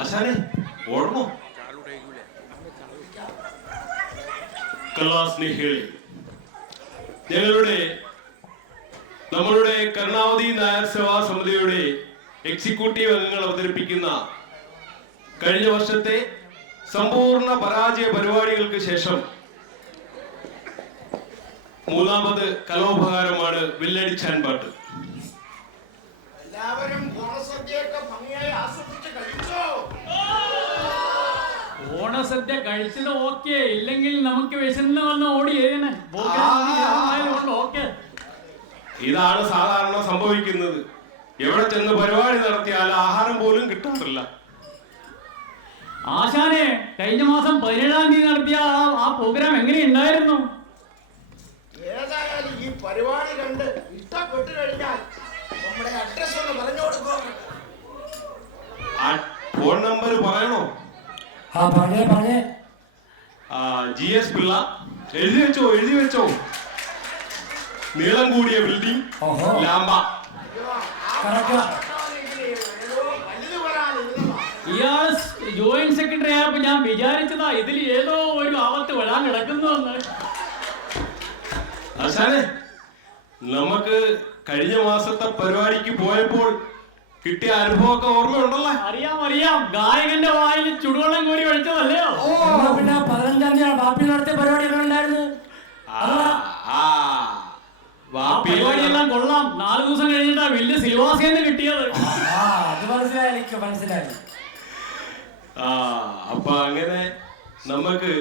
ആശാനെ ഓർമ്മോ? കലാസ്നേഹികളെ, നമ്മളുടെ കരുണാവതി നായർ സേവാ സമിതിയുടെ എക്സിക്യൂട്ടീവ് അംഗങ്ങൾ അവതരിപ്പിക്കുന്ന കഴിഞ്ഞ വർഷത്തെ സമ്പൂർണ്ണ പരാജയ പരിപാടികൾക്ക് ശേഷം മൂന്നാമത് കലോപഹാരമാണ് വില്ലടിച്ചാൻ പാട്ട്. ഓണസദ്യ കഴിച്ചത് ഓക്കെ, ഇല്ലെങ്കിൽ നമുക്ക് വിശന്ന് വന്ന് ഓടി എഴുതണേ. ഇതാണ് സാധാരണ സംഭവിക്കുന്നത്. എവിടെ ചെന്ന് പരിപാടി നടത്തിയാൽ ആഹാരം പോലും കിട്ടാറില്ല. ആശാനെ, കഴിഞ്ഞ മാസം 17-ാം തീയതി നടത്തിയ ആ പ്രോഗ്രാം എങ്ങനെയുണ്ടായിരുന്നു? ഏതായാലും ഈ പരിപാടി കണ്ട് ഇഷ്ടപ്പെട്ടു കഴിഞ്ഞാൽ നമ്മുടെ അഡ്രസ് ഒന്ന് പറഞ്ഞു കൊടുക്കോ. ഫോൺ നമ്പർ പറയണോ? GS പിള്ള. എഴുതി വെച്ചോ. നീളം കൂടിയ ബിൽഡിംഗ്, ലാമ്പ. ഇയാള് ജോയിന്റ് സെക്രട്ടറി ആയപ്പോ ഞാൻ വിചാരിച്ചതാ ഇതിൽ ഏതോ ഒരു ആവത്ത് വരാൻ കിടക്കുന്നുവെന്ന്. ആശാനെ, നമുക്ക് കഴിഞ്ഞ മാസത്തെ പരിപാടിക്ക് പോയപ്പോൾ കിട്ടിയ അനുഭവമൊക്കെ ഓർമ്മയുണ്ടല്ലോ? അറിയാം. ഗായകന്റെ വായിൽ ചുടുവെള്ളം കോരി ഒഴിച്ചതല്ലയോ? പിന്നെ 15-ാം തീയതി ബാപ്പി നടത്തിയ പരിപാടികളുണ്ടായിരുന്നു. പരിപാടിയെല്ലാം കൊള്ളാം. 4 ദിവസം കഴിഞ്ഞിട്ടാ വലിയ സിൽവാസിന്ന് കിട്ടിയത്. അത് മനസ്സിലായി. അപ്പൊ അങ്ങനെ നമുക്ക്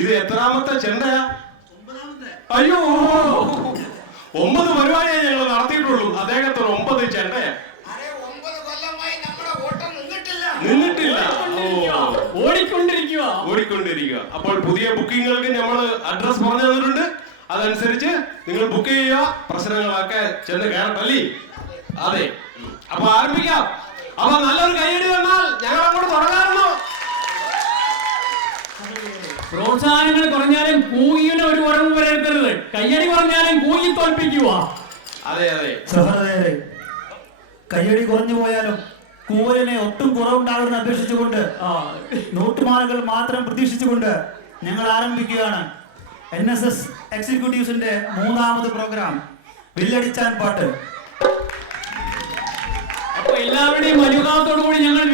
ഇത് എത്രാമത്തെ ചെണ്ടയാ? അയ്യോ, 9 പരിപാടിയായി ഞങ്ങൾ നടത്തിയിട്ടുള്ളൂ. അദ്ദേഹത്തിന് 9 ചെണ്ടയാ. നിന്നിട്ടില്ല, ഓടിക്കൊണ്ടിരിക്കുക. അപ്പോൾ പുതിയ ബുക്കിങ്ങുകൾക്ക് നമ്മൾ അഡ്രസ് പറഞ്ഞു തന്നിട്ടുണ്ട്. അതനുസരിച്ച് നിങ്ങൾ ബുക്ക് ചെയ്യുക. പ്രശ്നങ്ങളൊക്കെ ചെന്ന് കയറട്ടല്ലേ? അതെ. അപ്പൊ ആരംഭിക്കാം. അപ്പൊ നല്ലൊരു കൈയടി തന്നാൽ ഞങ്ങൾ അങ്ങോട്ട് തുടങ്ങാറുണ്ടോ? പ്രോത്സാഹനങ്ങൾ കുറഞ്ഞാലും കൂകിന് ഒരു കുറവ് വരരുത്തരുത്. കയ്യടി കുറഞ്ഞാലും കൂകി തോൽപ്പിക്കുക. അതെ. സഹോദരരെ, കയ്യടി കുറഞ്ഞു പോയാലും കൂവലിനെ ഒട്ടും കുറവുണ്ടാകുമെന്ന് അപേക്ഷിച്ചുകൊണ്ട് നോട്ടുമാലകൾ മാത്രം പ്രതീക്ഷിച്ചുകൊണ്ട് ഞങ്ങൾ ആരംഭിക്കുകയാണ് NSS എക്സിക്യൂട്ടീവ്സിന്റെ 3ാമത് പ്രോഗ്രാം വില്ലടിച്ചാൻ പാട്ട്. അപ്പൊ എല്ലാവരുടെയും അനുഭവത്തോടു കൂടി ഞങ്ങൾ